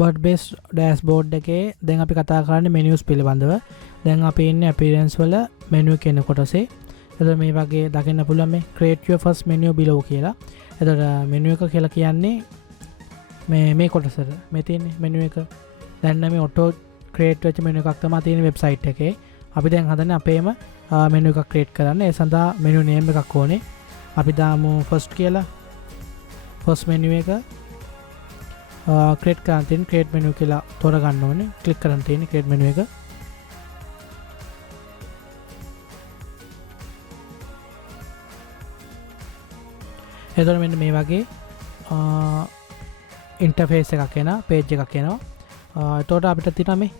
WordPress dashboard එකේ දැන් අපි කතා කරන්නේ menus පිළිබඳව. දැන් අපි ඉන්නේ appearance වල menu කියන කොටසේ. එතකොට මේ වගේ දකින්න පුළුවන් මේ create your first menu below කියලා. එතකොට menu එක කියලා කියන්නේ මේ කොටසට. මේ තියෙන්නේ menu එක. දැන් මේ auto create වෙච්ච menu එකක් තමයි තියෙන website එකේ. අපි දැන් හදන්නේ අපේම menu එකක් create කරන්න. ඒ සඳහා menu name එකක් ඕනේ. අපි දාමු first කියලා. first menu එක create කරන්න තියෙන create menu කියලා තෝරගන්න ඕනේ. click කරන්න තියෙන create menu එක. එතකොට මෙන්න මේ වගේ interface එකක් එනවා, page එකක් එනවා. එතකොට අපිට තියෙනවා මේ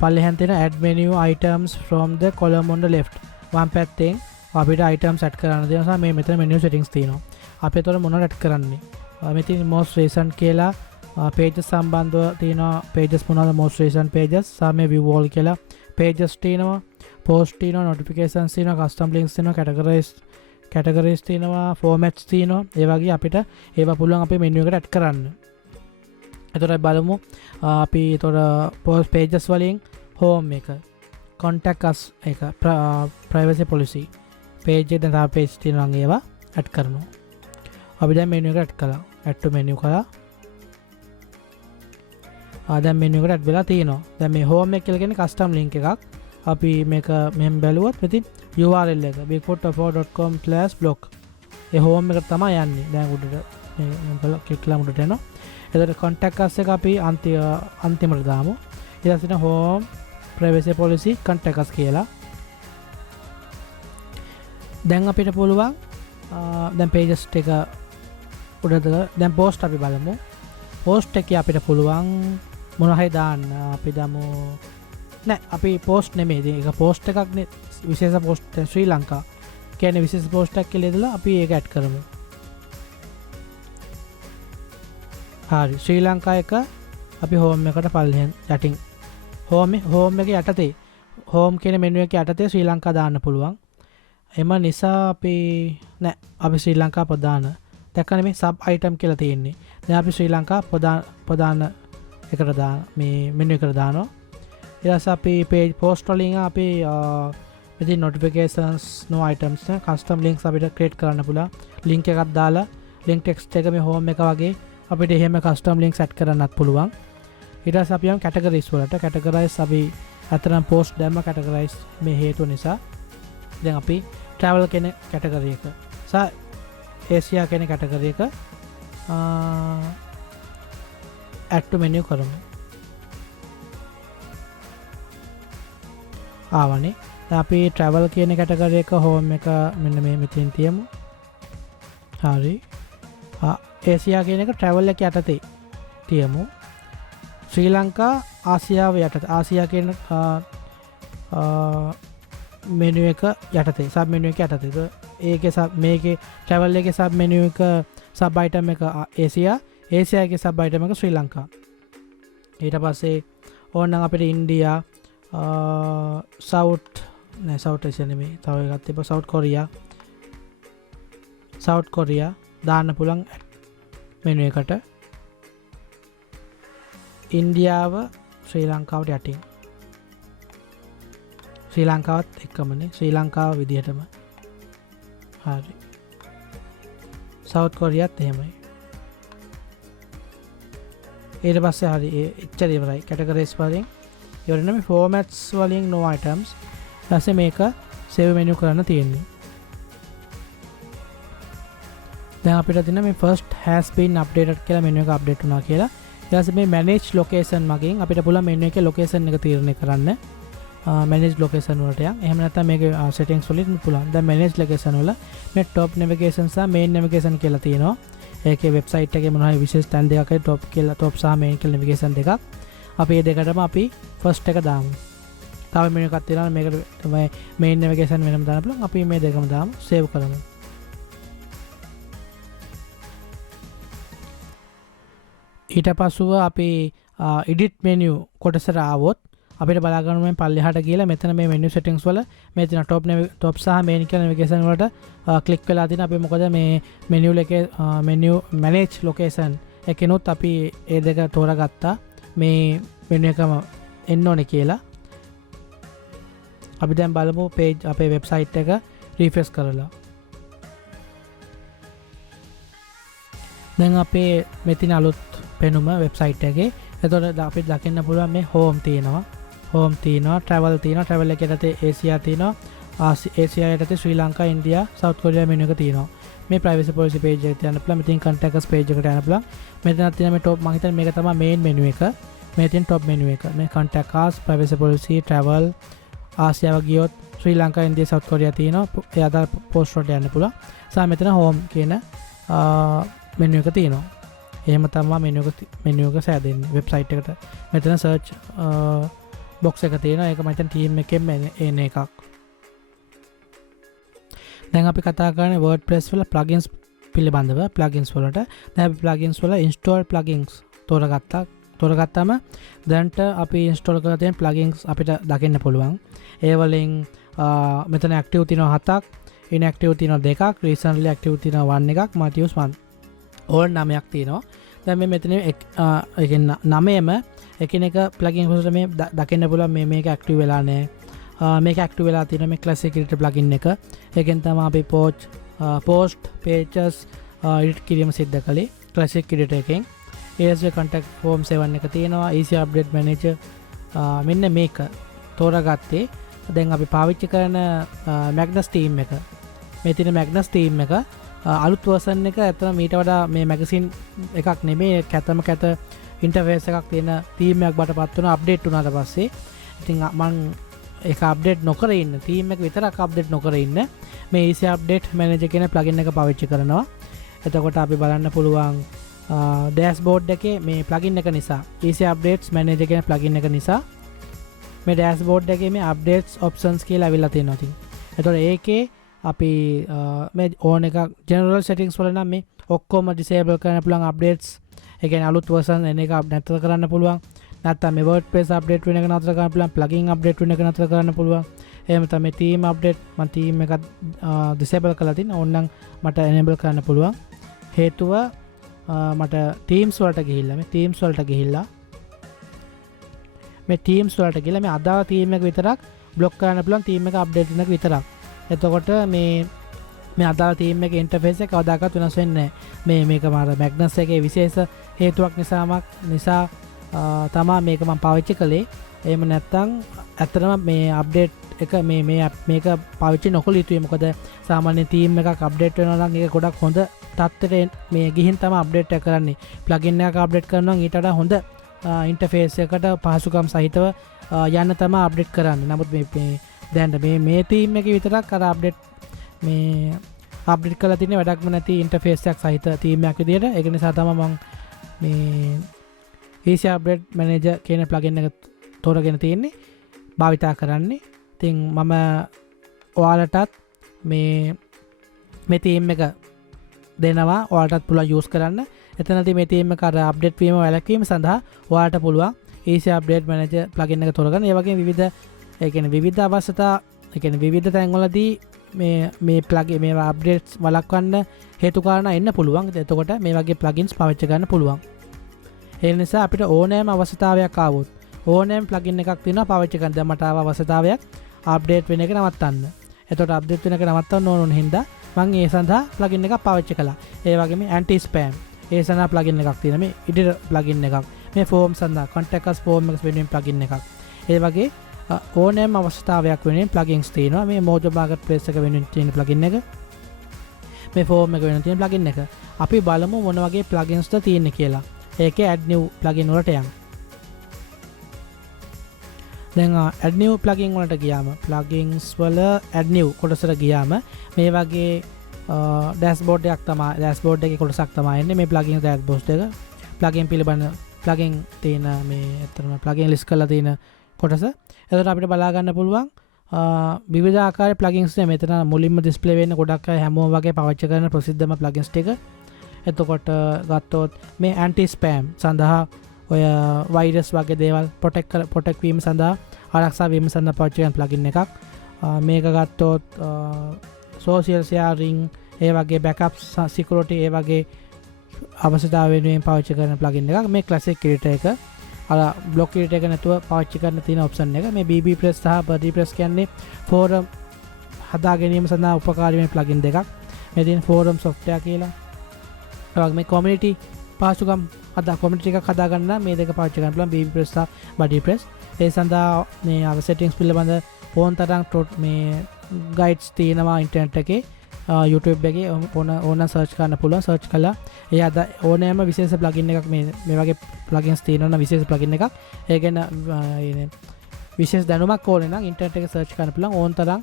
පල්ලෙහාන් තියෙන add menu items from the column on the left. වම් පැත්තෙන් අපිට items add කරන්න තියෙනවා. මේ මෙතන menu settings තියෙනවා. අපි එතකොට මොනවද add කරන්නේ? මෙතන most recent කියලා pages සම්බන්ධව තියෙනවා. pages මොනවද most recent pages? සාමේ view all කියලා pages තියෙනවා. post තියෙනවා, notifications තියෙනවා, custom links තියෙනවා, categories තියෙනවා, formats තියෙනවා. ඒ වගේ අපිට ඒවා පුළුවන් අපේ menu එකට add කරන්න. එතකොට බලමු අපි එතකොට post pages වලින් home එක, contact us එක, privacy policy page එක දැන් page තියෙනවා නම් ඒවා add කරනවා. අපි දැන් menu එකට add කළා. add to menu කළා. දැන් menu එකට add වෙලා තියෙනවා. දැන් මේ home එක කියලා කියන්නේ custom link එකක්. අපි මේක මෙහෙම බැලුවොත් මෙතින් URL එක bigfoot.com/blog ඒ home එකට තමයි යන්නේ. දැන් උඩට මේ ක්ලික් කළාම උඩට එනවා. එතකොට contact us එක අපි අන්තිමට දාමු. ඊට පස්සේ home privacy policy contact us කියලා. දැන් අපිට පුළුවන් දැන් pages එක උඩට දැන් post අපි බලමු. post එකේ අපිට පුළුවන් මොනවා හරි දාන්න. අපි දාමු නෑ අපි post නෙමෙයි. ඒක post එකක් නේ. විශේෂ post ශ්‍රී ලංකා කියන්නේ විශේෂ post එකක් කියලා ඉදලා අපි ඒක add කරමු. හරි ශ්‍රී ලංකා එක අපි home එකට පල්ලෙහෙන් යටින් home එකේ යටතේ home කියන menu එකේ යටතේ ශ්‍රී ලංකා දාන්න පුළුවන්. එම නිසා අපි නෑ අපි ශ්‍රී ලංකා ප්‍රධාන දැක්කනේ මේ sub item කියලා තියෙන්නේ. දැන් අපි ශ්‍රී ලංකා ප්‍රධාන එකට දාන මේ menu එකට දානවා. ඊට පස්සේ අපි page post වලින් අපි මෙතන notifications no items custom links අපිට create කරන්න පුළුවන්. link එකක් දාලා link text එක මේ home එක වගේ අපිට එහෙම custom links add කරන්නත් පුළුවන්. ඊට පස්සේ අපි යමු categories වලට. categorize අපි අතරම post දැම්ම categorize මේ හේතුව නිසා. දැන් අපි travel කියන category එක සහ Asia කියන category එක add to menu කරමු. ආවනේ. දැන් අපි travel කියන category එක home එක මෙන්න මේ මෙතෙන් තියමු. හරි. Asia කියන එක travel එක යටතේ තියමු. ශ්‍රී ලංකා ආසියාව යටතේ ආසියා කියන menu එක යටතේ sub menu එක යටතේ. ඒකේ sub මේකේ travel එකේ sub menu එක sub item එක Asia එකේ sub item එක ශ්‍රී ලංකා. ඊට පස්සේ ඕනනම් අපිට India South Asia නෙමෙයි තව එකක් තිබ්බා South Korea දාන්න පුළුවන් menu එකට. ඉන්දියාව ශ්‍රී ලංකාවට යටින් ශ්‍රී ලංකාවත් එක්කමනේ ශ්‍රී ලංකාව විදිහටම. හරි South Koreaත් එහෙමයි. ඊට පස්සේ හරි එච්චර ඉවරයි. categories වලින් ඉවරනේ මේ formats වලින් no items. ඊපස්සේ මේක save menu කරන්න තියෙන්නේ. දැන් අපිට තියෙන මේ first has been updated කියලා menu එක update වුණා කියලා. ඊට පස්සේ මේ manage location මගින් අපිට පුළුවන් menu එකේ location එක තීරණය කරන්න. manage location වලට යන්න. එහෙම නැත්නම් මේකේ settings වලින් පුළුවන්. දැන් manage location වල මේ top navigation සහ main navigation කියලා තියෙනවා. ඒකේ website එකේ මොනවා හරි විශේෂ තැන් දෙකක් හරි top සහ main කියලා navigation දෙකක්. අපි මේ දෙකටම අපි first එක දාමු. තව menu එකක් තියෙනවා මේකට තමයි main navigation වෙනම දාන්න පුළුවන්. අපි මේ දෙකම දාමු. save කරමු. ඊට පස්සුව අපි edit menu කොටසට ආවොත් අපිට බලා ගන්න මේ පල්ලෙහාට ගිහලා මෙතන මේ menu settings වල මේ තියෙන top සහ main කියන navigation වලට click වෙලා තියෙන අපි මොකද මේ menu එකේ menu manage location එකනොත් අපි ඒ දෙක තෝරාගත්තා. මේ මෙනු එකම එන්න ඕනේ කියලා. අපි දැන් බලමු page අපේ වෙබ්සයිට් එක රිෆ්‍රෙෂ් කරලා. දැන් අපේ මෙතින අලුත් පෙනුම වෙබ්සයිට් එකේ. එතකොට අපිට දකින්න පුළුවන් මේ home තියෙනවා. home තියෙනවා, travel තියෙනවා, travel එකේ යටතේ Asia තියෙනවා. Asia යටතේ Sri Lanka, India, South Korea menu එක තියෙනවා. මේ privacy policy page එකට යන්න පුළුවන්. මෙතන contact us page එකට යන්න පුළුවන්. මෙතනත් තියෙන මේ top මම හිතන්නේ මේක තමයි main menu එක. මේ තියෙන top menu එක. මේ contact us, privacy policy, travel, ආසියාව ගියොත් ශ්‍රී ලංකා, ඉන්දියා, South Korea තියෙනවා. ඒ අදාළ post වලට යන්න පුළුවන්. සහ මෙතන home කියන menu එක තියෙනවා. එහෙම තමයි menu එක සෑදෙන්නේ website එකට. මෙතන search box එක තියෙනවා. ඒක මම හිතන්නේ team එකෙන් එන එකක්. දැන් අපි කතා කරන්නේ WordPress වල plugins පිළිබඳව. plugins වලට දැන් අපි plugins වල install plugins තෝරගත්තාම දැන්ට අපි install කරලා තියෙන plugins අපිට දකින්න පුළුවන්. ඒ වලින් මෙතන active තියෙනවා 7ක්, inactive තියෙනවා 2ක්, recently active තියෙනවා 1 එකක්, must use 1. ඕල් 9ක් තියෙනවා. දැන් මේ මෙතන ඒ කියන්නේ 9ෙම එකිනෙක plugins වලට මේ දකින්න පුළුවන් මේක active වෙලා නැහැ. මේක active වෙලා තියෙන මේ classic editor plugin එක. ඒකෙන් තමයි අපි post pages edit කිරීම සිද්ධ කළේ classic editor එකෙන්. ASP contact form 7 එක තියෙනවා. easy update manager මෙන්න මේක තෝරාගත්තේ. දැන් අපි පාවිච්චි කරන Magnus theme එක. මේ තියෙන Magnus theme එක අලුත් version එක ඇත්තම මීට වඩා මේ magazine එකක් නෙමෙයි කැතම කැත interface එකක් තියෙන theme එකක් බටපත් වුණා update වුණාට පස්සේ. ඉතින් මම ඒක අප්ඩේට් නොකර ඉන්න තීම් එක විතරක් අප්ඩේට් නොකර ඉන්න මේ easy update manager කියන plugin එක පාවිච්චි කරනවා. එතකොට අපි බලන්න පුළුවන් dashboard එකේ මේ plugin එක නිසා easy updates manager කියන plugin එක නිසා මේ dashboard එකේ මේ updates options කියලා අවිලා තියෙනවා. ඉතින් එතකොට ඒකේ අපි මේ ඕන එක general settings වල නම් මේ ඔක්කොම disable කරන්න පුළුවන් updates. ඒ කියන්නේ අලුත් version එන එක නැතර කරන්න පුළුවන්. නැත්නම් මේ WordPress update වෙන එක නතර කරන්න පුළුවන්, plugin update වෙන එක නතර කරන්න පුළුවන්. එහෙම තමයි theme update මම theme එකක් disable කරලා තිනවා. ඕනනම් මට enable කරන්න පුළුවන්. හේතුව මට themes වලට ගිහිල්ලා මේ themes වලට ගිහිල්ලා මේ අදාළ theme එක විතරක් block කරන්න පුළුවන් theme එක update වෙන එක විතරක්. එතකොට මේ අදාළ theme එකේ interface එක කවදාකවත් වෙනස් වෙන්නේ නැහැ. මේක මාර Magnus එකේ විශේෂ හේතුවක් නිසා තමා මේක මම පාවිච්චි කළේ. එහෙම නැත්නම් ඇත්තටම මේ අප්ඩේට් එක මේක පාවිච්චි නොකළ යුතුයි. මොකද සාමාන්‍ය theme එකක් අප්ඩේට් වෙනවා නම් ඒක ගොඩක් හොඳ තත්ත්වයට මේ ගිහින් තමයි අප්ඩේට් එක කරන්නේ. plugin එකක් අප්ඩේට් කරනවා නම් ඊට වඩා හොඳ interface එකට පහසුකම් සහිතව යන්න තමයි අප්ඩේට් කරන්නේ. නමුත් මේ දැන් මේ theme එකේ විතරක් අර අප්ඩේට් කරලා තියෙන වැඩක්ම නැති interface එකක් සහිත theme එකක් විදියට. ඒක නිසා තමයි මම මේ easy update manager කියන plugin එක තෝරගෙන තියෙන්නේ භාවිතා කරන්නේ. ඉතින් මම ඔයාලටත් මේ theme එක දෙනවා. ඔයාලටත් පුළුවන් use කරන්න. එතනදී මේ theme එක අර update වීම වැළැක්වීම සඳහා ඔයාලට පුළුවන් easy update manager plugin එක තෝරගන්න. ඒ වගේම විවිධ අවස්ථා විවිධ තැන්වලදී මේ plugin මේ updates වළක්වන්න හේතු කාරණා එන්න පුළුවන්. එතකොට මේ වගේ plugins පාවිච්චි ගන්න පුළුවන්. ඒ නිසා අපිට ඕනෑම අවස්ථාවයක් ආවොත් ඕනෑම plugin එකක් තියෙනවා පාවිච්චි කරන්න. දැන් මට ආව අවස්ථාවයක් update වෙන එක නවත්තන්න. එතකොට update වෙන එක නවත්තන්න ඕන හින්දා මම ඒ සඳහා plugin එකක් පාවිච්චි කළා. ඒ වගේම anti spam ඒ සඳහා plugin එකක් තියෙනවා. මේ editor plugin එකක්. මේ form සඳහා contact us form එක වෙනුවෙන් plugin එකක්. ඒ වගේ ඕනෑම අවස්ථාවයක් වෙනුවෙන් plugins තියෙනවා. මේ Mojo Marketplace එක වෙනුවෙන් තියෙන plugin එක. මේ form එක වෙනුවෙන් තියෙන plugin එක. අපි බලමු මොන වගේ plugins ද තියෙන්නේ කියලා. ඒකේ add new plugin වලට යන්න. දැන් add new plugin වලට ගියාම plugins වල add new කොටසට ගියාම මේ වගේ dashboard එකේ කොටසක් තමයි එන්නේ. මේ plugin dashboard එක plugin පිළිබඳ plugin තියෙන මේ අතරම plugin list කරලා තියෙන කොටස. එතකොට අපිට බලා ගන්න පුළුවන් විවිධ ආකාරයේ plugins නේ මෙතන මුලින්ම display වෙන්න ගොඩක් අය හැමෝම වගේ පාවිච්චි කරන ප්‍රසිද්ධම plugins ටික. එතකොට ගත්තොත් මේ anti spam සඳහා ඔය virus වගේ දේවල් protect වීම සඳහා ආරක්ෂා වීම සඳහා පාවිච්චි කරන plugin එකක්. මේක ගත්තොත් social sharing ඒ වගේ backup security ඒ වගේ අවශ්‍යතාව වෙනුවෙන් පාවිච්චි කරන plugin එකක්. මේ classic editor එක අර බ්ලොක් එඩිටර් එක නැතුව පාවිච්චි කරන්න තියෙන ඔප්ෂන් එක. මේ bbpress සහ wordpress කියන්නේ ෆෝරම් හදා ගැනීම සඳහා උපකාරී වෙන ප්ලගින් දෙකක්. මේ තියෙන ෆෝරම් software කියලා. ඒ වගේම community පාසුකම් community එකක් හදා ගන්න මේ දෙක පාවිච්චි කරන්න පුළුවන් bbpress සහ wordpress. ඒ සඳහා මේ අව settings පිළිබඳ ඕන තරම් මේ ගයිඩ්ස් තියෙනවා ඉන්ටර්නෙට් එකේ. YouTube එකේ ඕන සර්ච් කරන්න පුළුවන්. සර්ච් කළා ඒ අද ඕනෑම විශේෂ ප්ලගින් එකක් මේ වගේ ප්ලගින්ස් තියෙනවා විශේෂ ප්ලගින් එකක් ඒ ගැන විශේෂ දැනුමක් ඕනේ නම් ඉන්ටර්නෙට් එකේ සර්ච් කරන්න පුළුවන්. ඕන තරම්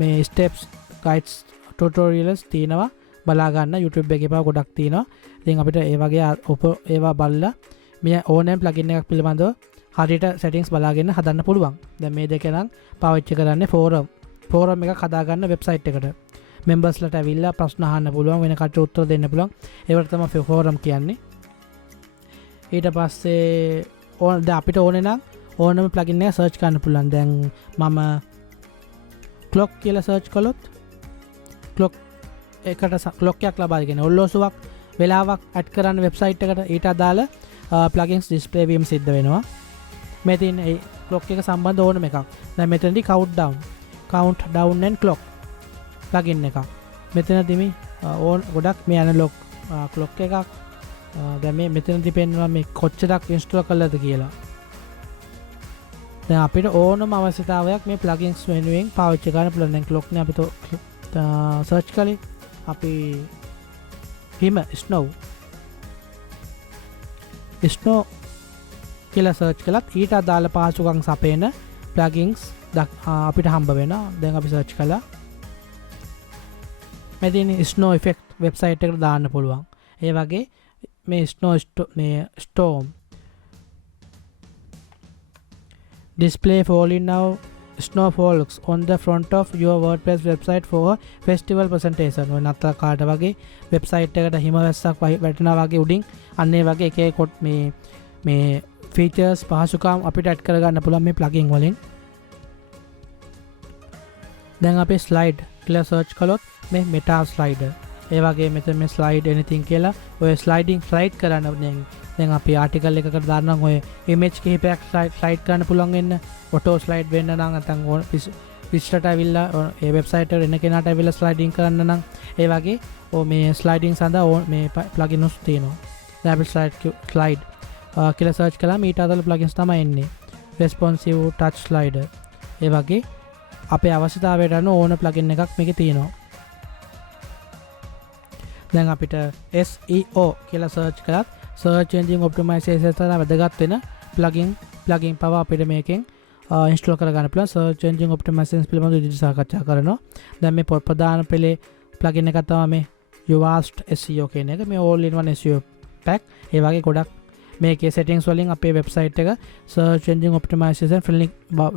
මේ ස්ටෙප්ස් ගයිඩ්ස් ටියුටෝරියල්ස් තියෙනවා බලා ගන්න. YouTube එකේ පාව ගොඩක් තියෙනවා. ඉතින් අපිට ඒ වගේ ඒවා බලලා මේ ඕනෑම ප්ලගින් එකක් පිළිබඳව හරියට settings බලාගෙන හදන්න පුළුවන්. දැන් මේ දෙක නම් පාවිච්චි කරන්නේ ෆෝරම් එකක් හදාගන්න වෙබ්සයිට් එකට මෙම්බර්ස්ලට ඇවිල්ලා ප්‍රශ්න අහන්න පුළුවන් වෙන කටට උත්තර දෙන්න පුළුවන්. ඒවට තමයි ෆෝරම් කියන්නේ. ඊට පස්සේ අපිට ඕනේ නම් ඕනම ප්ලගින් එක සර්ච් කරන්න පුළුවන්. දැන් මම ක්ලොක් කියලා සර්ච් කළොත් ක්ලොක් එකට ක්ලොක් එකක් ලබා දෙගෙන ඔල්ලෝසුවක් වෙලාවක් ඇඩ් කරන්න වෙබ්සයිට් එකට ඊට අදාළ ප්ලගින්ස් ඩිස්ප්ලේ වීම සිද්ධ වෙනවා. මේ තියෙන ඒ ක්ලොක් එක සම්බන්ධ ඕනම එකක්. දැන් මෙතනදී count down and clock plugin එකක්. මෙතනදී මේ ඕන ගොඩක් මේ ඇනලොග් ක්ලොක් එකක්. දැන් මේ මෙතනදී පෙන්වනවා මේ කොච්චරක් ඉන්ස්ටෝල් කළාද කියලා. දැන් අපිට ඕනම අවශ්‍යතාවයක් මේ plugins වෙනුවෙන් පාවිච්චි කරන්න පුළුවන්. දැන් clock නේ අපිට සර්ච් කළේ. අපි හිම snow කියලා සර්ච් කළත් ඊට අදාළ පහසුකම් සපයන plugins අපිට හම්බ වෙනවා. දැන් අපි සර්ච් කළා. මේ තියෙන snow effect වෙබ්සයිට් එකට දාන්න පුළුවන්. ඒ වගේ මේ storm display falling now snowfalls on the front of your WordPress website for festival presentation. ඔය නත්තල් කාට වගේ වෙබ්සයිට් එකට හිම වැස්සක් වැටෙනවා වගේ උඩින් අන්න ඒ වගේ එක එක මේ features පහසුකම් අපිට ඇඩ් කරගන්න පුළුවන් මේ plugin වලින්. දැන් අපි slide කියලා search කළොත් මේ meta slider ඒ වගේ මෙතන මේ slide anything කියලා ඔය slide කරන්න දැන් අපි ආටිකල් එකකට දාන්නම් ඔය image කිහිපයක් slide කරන්න පුළුවන් වෙන්න auto slide වෙන්න නම් නැත්නම් පිස්ටට ඇවිල්ලා ඒ වෙබ්සයිට් එකට එන කෙනාට ඇවිල්ලා sliding කරන්න නම් ඒ වගේ මේ sliding සඳහා මේ plugin උස් තියෙනවා. දැන් අපි slide කියලා search කළාම ඊට අදාළ plugins තමයි එන්නේ. responsive touch slider ඒ වගේ අපේ අවශ්‍යතාවයට අනුව ඕන ප්ලගින් එකක් මේකේ තියෙනවා. දැන් අපිට SEO කියලා සර්ච් කළත් search engine optimization තරම් වැදගත් වෙන plugin පව අපිට මේකෙන් ඉන්ස්ටෝල් කරගන්න පුළුවන්. search engine optimization පිළිබඳව ඉදිරි සාකච්ඡා කරනවා. දැන් මේ ප්‍රධාන පෙළේ plugin එකක් තමයි මේ Yoast SEO කියන එක. මේ all in one SEO pack. ඒ වගේ ගොඩක් මේකේ settings වලින් අපේ වෙබ්සයිට් එක search engine optimization friendly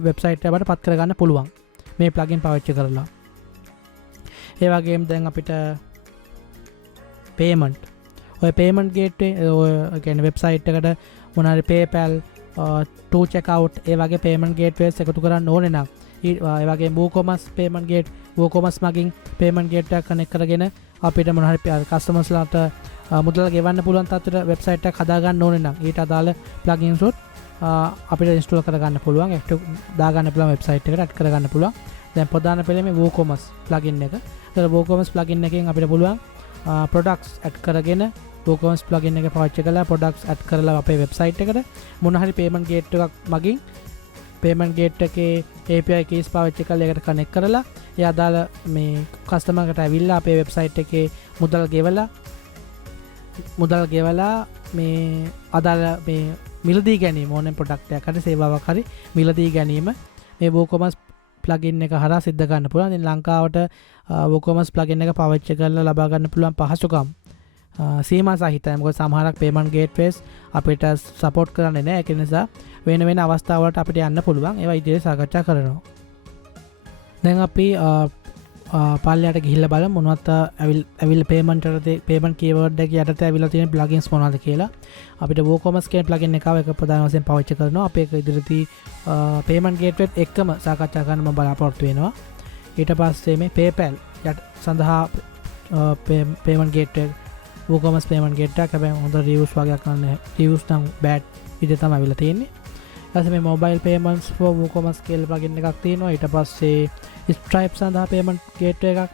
website එකකට පත් කරගන්න පුළුවන්. මේ ප්ලගින් පාවිච්චි කරලා. ඒ වගේම දැන් අපිට payment payment gateway ඔය කියන්නේ වෙබ්සයිට් එකට මොනවාරි PayPal to checkout ඒ වගේ payment gateways එකතු කරන්න ඕනේ නම් ඒ වගේ WooCommerce payment gate WooCommerce මගින් payment gateway එක කනෙක්ට් කරගෙන අපිට මොනවාරි කස්ටමර්ස්ලාට මුදල් ගෙවන්න පුළුවන් තත්ත්වයට වෙබ්සයිට් එකක් හදා ගන්න ඕනේ නම් ඊට අදාළ plugins උත් අපිට ඉන්ස්ටෝල් කරගන්න පුළුවන්. ඇක්ටිව් දාගන්න පුළුවන් වෙබ්සයිට් එකට ඇඩ් කරගන්න පුළුවන්. දැන් ප්‍රධාන පෙළේ මේ WooCommerce plugin එක. ඒතර WooCommerce plugin එකෙන් අපිට පුළුවන් products ඇඩ් කරගෙන WooCommerce plugin එක පාවිච්චි කරලා products ඇඩ් කරලා අපේ වෙබ්සයිට් එකට මොන හරි payment gate එකක් මගින් payment gate එකේ API keys පාවිච්චි කරලා ඒකට කනෙක්ට් කරලා ඒ අදාළ මේ customer එකට ඇවිල්ලා අපේ වෙබ්සයිට් එකේ මුදල් ගෙවලා මේ අදාළ මේ මිලදී ගැනීම ඕනෙම ප්‍රොඩක්ට් එකක් හරි සේවාවක් හරි මිලදී ගැනීම මේ WooCommerce plugin එක හරහා සිද්ධ කරන්න පුළුවන්. ඉතින් ලංකාවට WooCommerce plugin එක පාවිච්චි කරලා ලබා ගන්න පුළුවන් පහසුකම් සීමා සහිතයි. මොකද සමහරක් payment gateways අපිට support කරන්නේ නැහැ. ඒක නිසා වෙන අවස්ථාවලට අපිට යන්න පුළුවන්. ඒවා ඉදිරියට සාකච්ඡා කරනවා. දැන් අපි පල්ලයට ගිහිල්ලා බලමු මොනවද ඇවිල්ලා payment keyword එක යටතේ ඇවිල්ලා තියෙන plugins මොනවද කියලා. අපිට WooCommerce කියන plugin එක ප්‍රධාන වශයෙන් පාවිච්චි කරනවා. අපි ඒක ඉදිරියේදී payment gateway එක්කම සාකච්ඡා කරන්න මම බලාපොරොත්තු වෙනවා. ඊට පස්සේ මේ PayPal සඳහා payment gateway WooCommerce payment gateway එකක්. හැබැයි හොඳ reviews වගේක් ගන්න reviews නම් bad විදිහට තමයි අවිලා තියෙන්නේ. ඊට පස්සේ මේ mobile payments for WooCommerce කියලා plugin එකක් තියෙනවා. ඊට පස්සේ Stripe සඳහා payment gateway එකක්,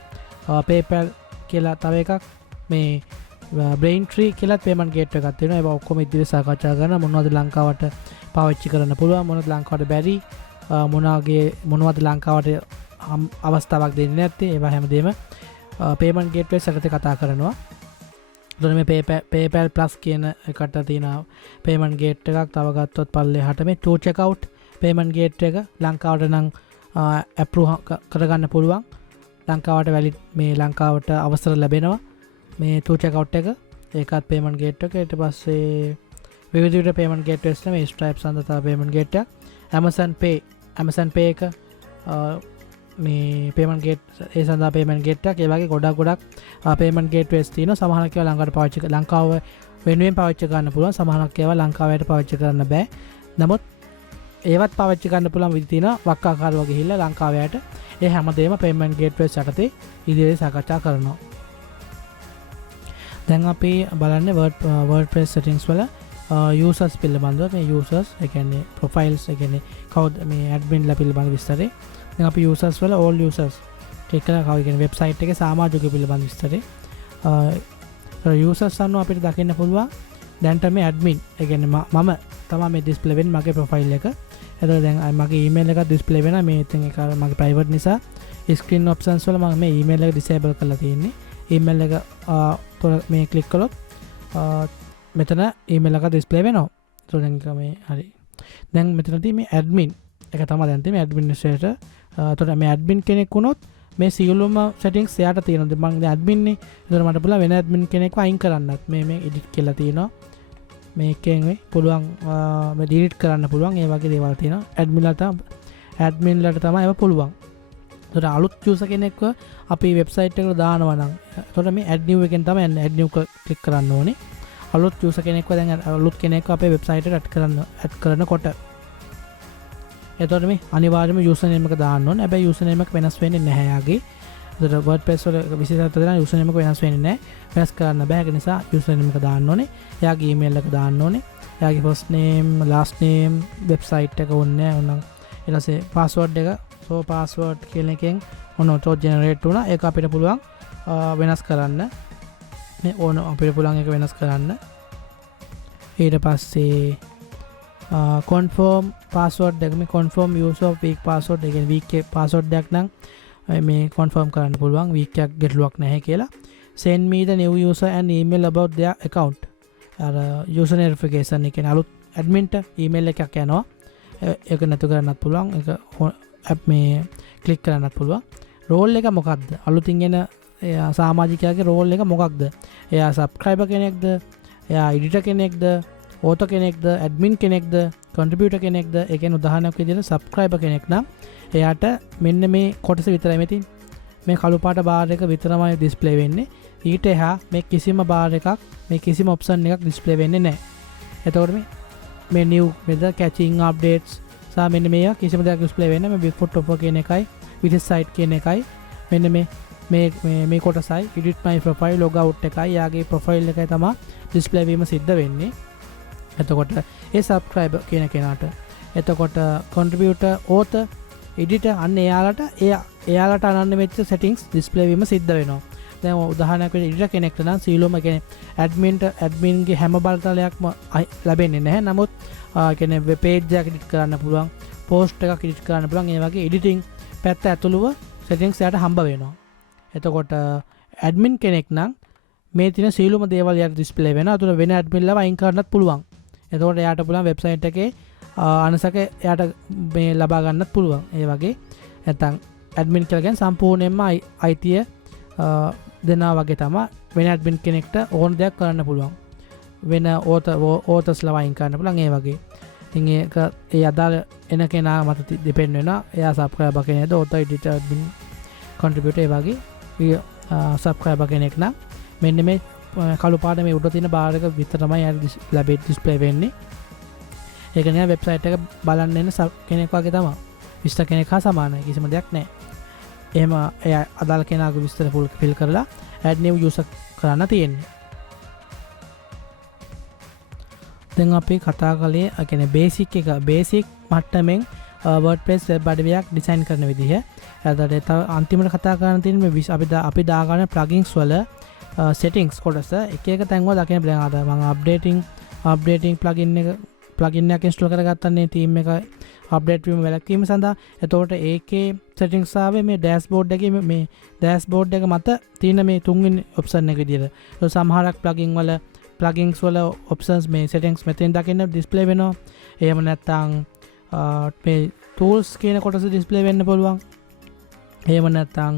PayPal කියලා තව එකක්, මේ Braintree කියලා payment gateway එකක් තියෙනවා. ඒවා ඔක්කොම ඉදිරියට සාකච්ඡා කරන මොනවද ලංකාවට පාවිච්චි කරන්න පුළුවන්, මොනවද ලංකාවට බැරි, මොනවද ලංකාවට අවස්ථාවක් දෙන්නේ නැත්තේ, ඒවා හැමදේම payment gateway යටතේ කතා කරනවා. එතකොට මේ PayPal Plus කියන එකට තියෙන payment gateway එකක්. තව ගත්තොත් පල්ලෙහාට මේ to checkout payment gateway එක ලංකාවට නම් approve කරගන්න පුළුවන්. ලංකාවට valid මේ ලංකාවට අවසර ලැබෙනවා මේ to checkout එක. ඒකත් payment gateway එක. ඊට පස්සේ විවිධ විවිධ payment gateways මේ Stripe සඳහා payment gateway එක. Amazon Pay එක මේ payment gateway ඒ සඳහා payment gateway එක. ඒ වගේ ගොඩක් payment gateways තියෙනවා. සමහරක් ඒවා ලංකාවට පාවිච්චි ලංකාව වෙනුවෙන් පාවිච්චි කරන්න පුළුවන්. සමහරක් ඒවා ලංකාවට පාවිච්චි කරන්න බෑ. නමුත් ඒවත් පාවිච්චි කරන්න පුළුවන් විදි තියෙනවා. වක්කාකාරව ගිහිල්ලා ලංකාවට ඒ හැමදේම payment gateways යටතේ ඉදිරියට සාකච්ඡා කරනවා. දැන් අපි බලන්නේ WordPress settings වල users පිළිබඳව. මේ users ඒ කියන්නේ profiles ඒ කියන්නේ කවුද මේ admin ලා පිළිබඳ විස්තරේ. දැන් අපි users වල all users ක්ලික් කරලා කවුද කියන්නේ වෙබ්සයිට් එකේ සමාජිකයෝ පිළිබඳ විස්තරේ. users අනුව අපිට දකින්න පුළුවන් දැන්ට මේ admin ඒ කියන්නේ මම තමයි මේ display වෙන්නේ මගේ profile එක. එතකොට දැන් මගේ email එක display වෙනවා. මේ ඉතින් ඒක මගේ private නිසා screen options වල මම මේ email එක disable කරලා තියෙන්නේ. email එක මේ click කළොත් මෙතන email එක display වෙනවා. එතකොට දැන් මේ හරි. දැන් මෙතනදී මේ admin එක තමයි දැන් තියෙන්නේ administrator. එතකොට මේ admin කෙනෙක් වුණොත් මේ සියලුම settings එයාට තියෙනවා. මම දැන් admin නේ. එතකොට මට පුළුවන් වෙන admin කෙනෙක්ව අයින් කරන්නත්. මේ edit කියලා තියෙනවා. මේකෙන් මේ පුළුවන් මේ delete කරන්න පුළුවන්. ඒ වගේ දේවල් තියෙනවා. admin ලට තමයි ඒව පුළුවන්. එතකොට අලුත් user කෙනෙක්ව අපි website එකට දානවා නම් එතකොට මේ add new එකෙන් තමයි add new click කරන්න ඕනේ. අලුත් user කෙනෙක්ව දැන් අලුත් කෙනෙක්ව අපේ website එකට add කරනකොට එතකොට මේ අනිවාර්යයෙන්ම user name එක දාන්න ඕනේ. හැබැයි user name එක වෙනස් වෙන්නේ නැහැ යාගේ. එතකොට WordPress වල විශේෂත්වය දෙනවා user name එක වෙනස් වෙන්නේ නැහැ. වෙනස් කරන්න බෑ. ඒක නිසා user name එක දාන්න ඕනේ. යාගේ email එක දාන්න ඕනේ. යාගේ first name, last name, website එක ඕනේ නැහැ. ඊට පස්සේ password එක so password කියන එකෙන් ඔන්න auto generate වුණා. ඒක අපිට පුළුවන් වෙනස් කරන්න. මේ ඕන අපිට පුළුවන් ඒක වෙනස් කරන්න. ඊට පස්සේ confirm password එක මේ confirm use of weak password එක කියන්නේ weak password එකක් නම් මේ confirm කරන්න පුළුවන් weak එකක් ගැටලුවක් නැහැ කියලා. send me the new user and email about their account. අර user verification එක කියන්නේ අලුත් admin ට email එකක් යනවා. ඒක නැතු කරන්නත් පුළුවන්. ඒක app මේ click කරන්නත් පුළුවන්. role එක මොකක්ද? අලුතින් එන සමාජිකයාගේ role එක මොකක්ද? එයා subscriber කෙනෙක්ද? එයා editor කෙනෙක්ද? author කෙනෙක්ද? admin කෙනෙක්ද? contributor කෙනෙක්ද? ඒ කියන්නේ උදාහරණයක් විදිහට subscriber කෙනෙක් නම් එයාට මෙන්න මේ කොටස විතරයි මෙතින් මේ කළු පාට බාර් එක විතරමයි display වෙන්නේ. ඊට එහා මේ කිසිම බාර් එකක් මේ කිසිම option එකක් display වෙන්නේ නැහැ. එතකොට මේ new weather catching updates සා මෙන්න මේවා කිසිම දෙයක් display වෙන්නේ නැහැ. මේ bigfoot topper කියන එකයි visit site කියන එකයි මෙන්න මේ කොටසයි edit my profile log out එකයි යාගේ profile එකයි තමයි display වීම සිද්ධ වෙන්නේ. එතකොට ඒ subscriber කියන කෙනාට එතකොට contributor author editor අන්න එයාලට අනන්න වෙච්ච settings display වීම සිද්ධ වෙනවා. දැන් උදාහරණයක් විදිහට editor කෙනෙක්ට නම් සීලොම කියන්නේ admin ගේ හැම බලතලයක්ම ලැබෙන්නේ නැහැ. නමුත් කියන්නේ web page එකක් edit කරන්න පුළුවන්, post එකක් edit කරන්න පුළුවන්. ඒ වගේ editing පැත්ත ඇතුළුව settings එයාට හම්බ වෙනවා. එතකොට admin කෙනෙක් නම් මේ තියෙන සීලොම දේවල් එයාට display වෙනවා. අතන වෙන admin ලව අයින් කරන්නත් පුළුවන්. එතකොට එයාට පුළුවන් website එකේ අනසක එයාට මේ ලබා ගන්නත් පුළුවන්. ඒ වගේ නැත්නම් admin කියලා කියන්නේ සම්පූර්ණයෙන්ම අයිතිය දෙනවා වගේ තමයි වෙන admin කෙනෙක්ට ඕන දෙයක් කරන්න පුළුවන්. වෙන authors ලව අයින් කරන්න පුළුවන්. ඒ වගේ. ඉතින් ඒක ඒ අදාළ එන කෙනා මත depend වෙනවා. එයා subscriber කෙනෙක්ද, author, editor, admin, contributor ඒ වගේ subscriber කෙනෙක් නම් මෙන්න මේ කළු පාට මේ උඩ තියෙන බාර් එක විතරමයි ලැබෙන්නේ display වෙන්නේ. ඒක නේ වෙබ්සයිට් එක බලන්න එන කෙනෙක් වගේ තමයි. විස්තර කෙනෙක් හා සමානයි. කිසිම දෙයක් නැහැ. එහෙම එයා අදාළ කෙනාගේ විස්තර ෆුල් ෆිල් කරලා add new user කරන්න තියෙන්නේ. දැන් අපි කතා කළේ කියන්නේ බේසික් මට්ටමින් WordPress වෙබ් අඩවියක් ඩිසයින් කරන විදිහ. එතකොට අන්තිමට කතා කරන්න තියෙන්නේ මේ අපි දාගන්න plugins වල settings කොටස එක එක තැන්වල දකින්න බලන්න. අද මම updating plugin එකක් install කරගත්තනේ theme එක අප්ඩේට් වීම වැළැක්වීම සඳහා. එතකොට ඒකේ settings ආවේ මේ dashboard එකේ මේ dashboard එක මත තියෙන මේ තුන්වෙනි option එක විදියට. ඒ සමහරක් plugins වල options මේ settings මෙතෙන් දකින්න display වෙනවා. එහෙම නැත්නම් මේ tools කියන කොටස display වෙන්න පුළුවන්. එහෙම නැත්නම්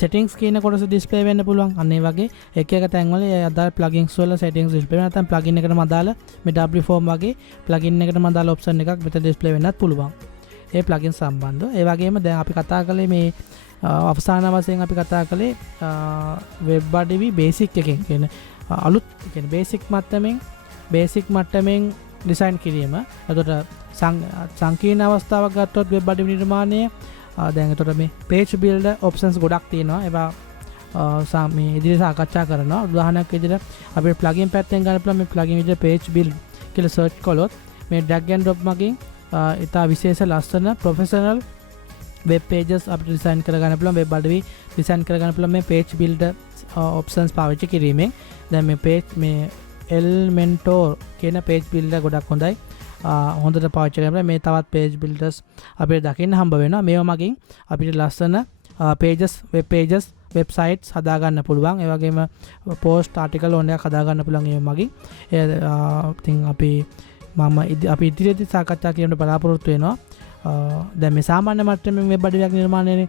settings කියන කොටස display වෙන්න පුළුවන්. අන්න ඒ වගේ එක එක තැන්වල අදාළ plugins වල settings display වෙනවා. නැත්නම් plugin එකටම අදාළ මේ WForm වගේ plugin එකටම අදාළ option එකක් මෙතන display වෙන්නත් පුළුවන්. ඒ plugin සම්බන්ධව. ඒ වගේම දැන් අපි කතා කළේ මේ අවසාන වශයෙන් අපි කතා කළේ web අඩවි basic එකෙන් කියන අලුත් කියන්නේ basic මට්ටමින් ඩිසයින් කිරීම. එතකොට සංකීර්ණ අවස්ථාවක් ගත්තොත් web අඩවි නිර්මාණය දැන් එතකොට මේ page builder options ගොඩක් තියෙනවා. ඒවා මේ ඉදිරියට සාකච්ඡා කරනවා. උදාහරණයක් විදිහට අපිට plugin පැත්තෙන් ගන්න පුළුවන් මේ plugin විදිහට page build කියලා search කළොත් මේ drag and drop මගින් ඉතා විශේෂ ලස්සන professional web pages අපිට ඩිසයින් කරගන්න පුළුවන්. web අඩවි ඩිසයින් කරගන්න පුළුවන් මේ page builder options පාවිච්චි කිරීමෙන්. දැන් මේ Elementor කියන page builder ගොඩක් හොඳයි. හොඳට පාවිච්චි කරලා මේ තවත් page builders අපිට දකින්න හම්බ වෙනවා. මේවා මගින් අපිට ලස්සන web pages websites හදා ගන්න පුළුවන්. ඒ වගේම post article ඕනෑක් හදා ගන්න පුළුවන් ඒ මගින්. ඉතින් අපි ඉදිරියේදී සාකච්ඡා කරන්න බලාපොරොත්තු වෙනවා. දැන් මේ සාමාන්‍ය මට්ටමින් web අඩවියක් නිර්මාණයනේ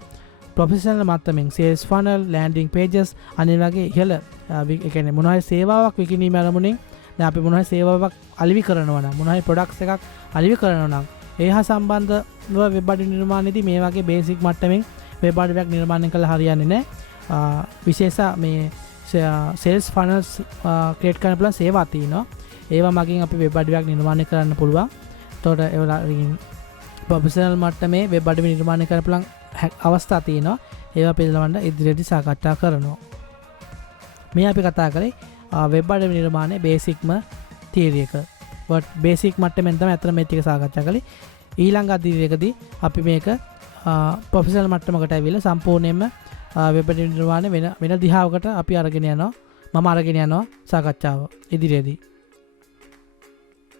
professional මට්ටමින් sales funnel landing pages අනිත් වගේ ඉහළ ඒ කියන්නේ මොනවා හරි සේවාවක් විකිණීම අරමුණින් දැන් අපි මොනවා හරි සේවාවක් අලෙවි කරනවා නම් මොනවා හරි products එකක් අලෙවි කරනවා නම් ඒ හා සම්බන්ධව web අඩවි නිර්මාණයේදී මේ වගේ basic මට්ටමින් web අඩවියක් නිර්මාණය කළා හරියන්නේ නැහැ. විශේෂ මේ sales funnels create කරන්න පුළුවන් සේවා තියෙනවා. ඒවා මගින් අපි web අඩවියක් නිර්මාණය කරන්න පුළුවන්. එතකොට ඒවලා professional මට්ටමේ web අඩවි නිර්මාණය කරන්න පුළුවන් අවස්ථා තියෙනවා. ඒවා පිළිබඳව ඉදිරියේදී සාකච්ඡා කරනවා. මේ අපි කතා කරේ web අඩවි නිර්මාණයේ බේසික්ම තියරි එක. බේසික් මට්ටමෙන් තමයි අතන මේ ටික සාකච්ඡා කළේ. ඊළඟ අදිරියකදී අපි මේක ප්‍රොෆෙෂනල් මට්ටමකට ඇවිල්ලා සම්පූර්ණයෙන්ම web අඩවි නිර්මාණය වෙන දිහාවකට අපි අරගෙන යනවා. මම අරගෙන යනවා සාකච්ඡාව ඉදිරියේදී.